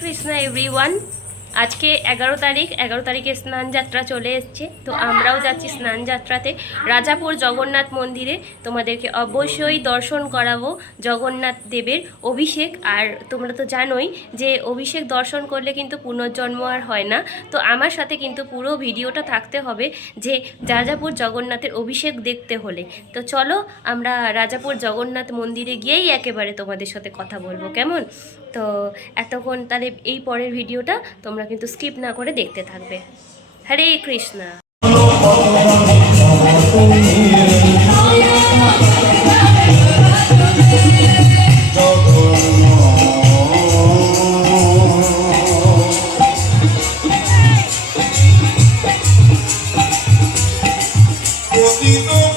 Krishna everyone আজকে এগারো তারিখ, এগারো তারিখে স্নান যাত্রা চলে এসছে। তো আমরাও যাচ্ছি স্নান যাত্রাতে। রাজাপুর জগন্নাথ মন্দিরে তোমাদেরকে অবশ্যই দর্শন করাবো জগন্নাথ দেবের অভিষেক। আর তোমরা তো জানোই যে অভিষেক দর্শন করলে কিন্তু পুনর্জন্ম আর হয় না। তো আমার সাথে কিন্তু পুরো ভিডিওটা থাকতে হবে যে রাজাপুর জগন্নাথের অভিষেক দেখতে হলে। তো চলো আমরা রাজাপুর জগন্নাথ মন্দিরে গিয়েই একেবারে তোমাদের সাথে কথা বলব, কেমন? তো এতক্ষণ তাহলে এই পরের ভিডিওটা তোমরা কিন্তু স্কিপ না করে দেখতে থাকবে। হরে কৃষ্ণা। পাবন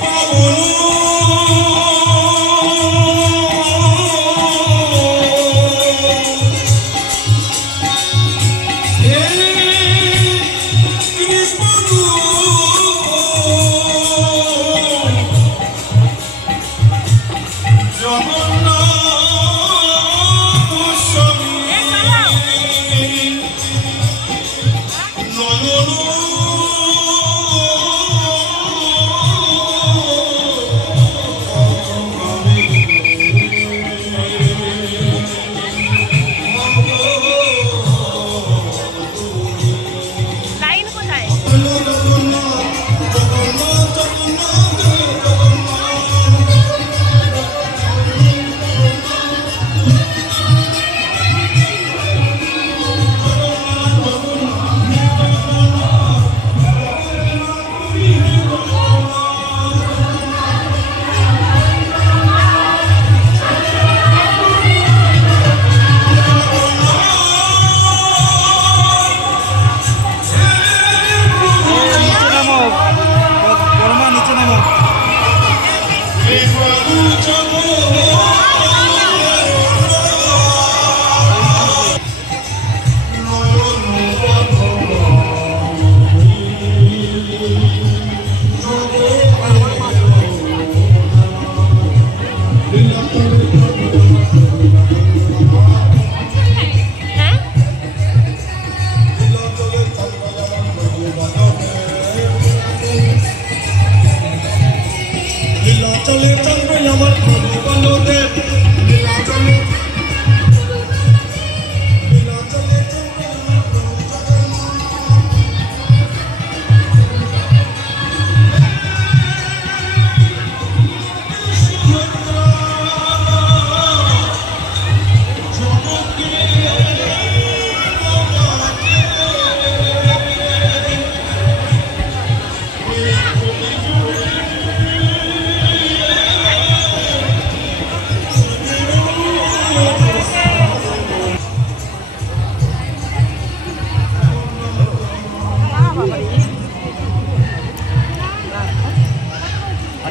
চন্দ্র আমার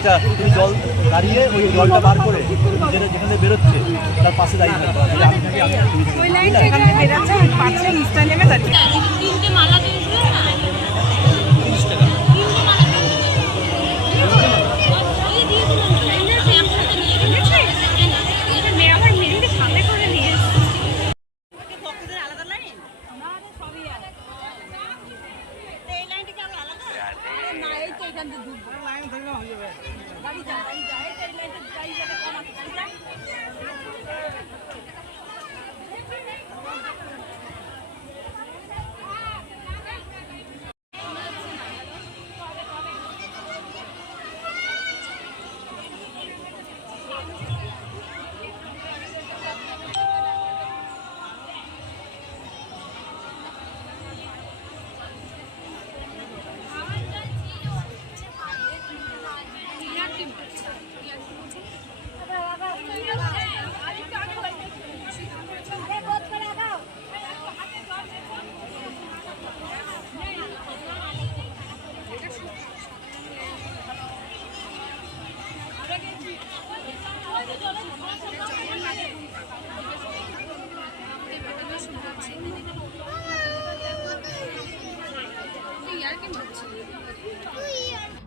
আচ্ছা তুমি জল দাঁড়িয়ে ওই জলটা বার করে যেটা যেখানে বেরোচ্ছে তার পাশে দাঁড়িয়ে থাকতে হবে। আমি থাকি আমি গাড়ি যা, গাড়ি যা, এই লাইনটা গাড়ি যা।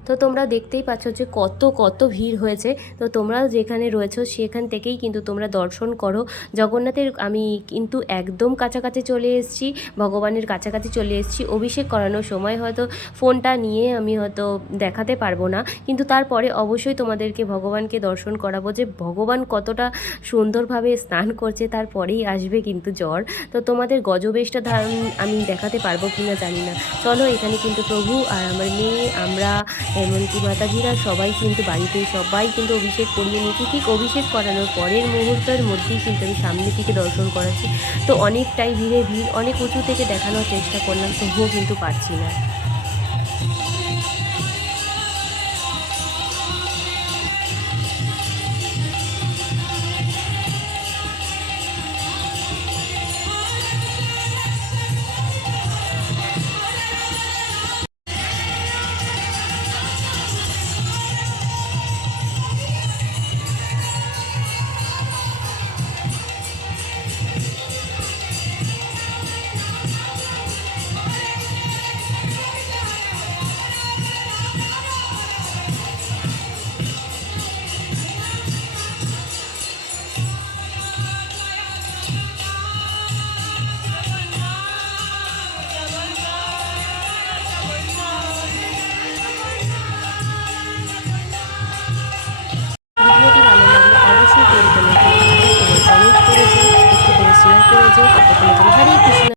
তো তোমরা দেখতেই পাচ্ছ যে কত কত ভিড় হয়েছে। তো তোমরা যেখানে রয়েছো সেখান থেকেই কিন্তু তোমরা দর্শন করো। জগন্নাথের আমি কিন্তু একদম কাছাকাছি চলে এসেছি, ভগবানের কাছাকাছি চলে এসেছি। অভিষেক করানোর সময় হয়তো ফোনটা নিয়ে আমি হয়তো দেখাতে পারব না। কিন্তু তারপরে অবশ্যই তোমাদেরকে ভগবানকে দর্শন করাবো যে ভগবান কতটা সুন্দরভাবে স্নান করছে, তারপরেই আসবে কিন্তু জ্বর। তো তোমাদের গজবেশটা ধারণ আমি দেখাতে পারব কি না জানি না। চলো এখানে কিন্তু প্রভু আর আমার মেয়ে, আমরা এমনকি মাতাজিরা সবাই কিন্তু বাড়িতে সবাই কিন্তু অভিষেক করিয়ে নিয়েছি। ঠিক অভিষেক করানোর পরের মুহূর্তের মধ্যেই কিন্তু আমি সামনে থেকে দর্শন করাচ্ছি। তো অনেকটাই ভিড়ে ভিড় অনেক উঁচু থেকে দেখানোর চেষ্টা করলাম, তবুও কিন্তু পারছি না।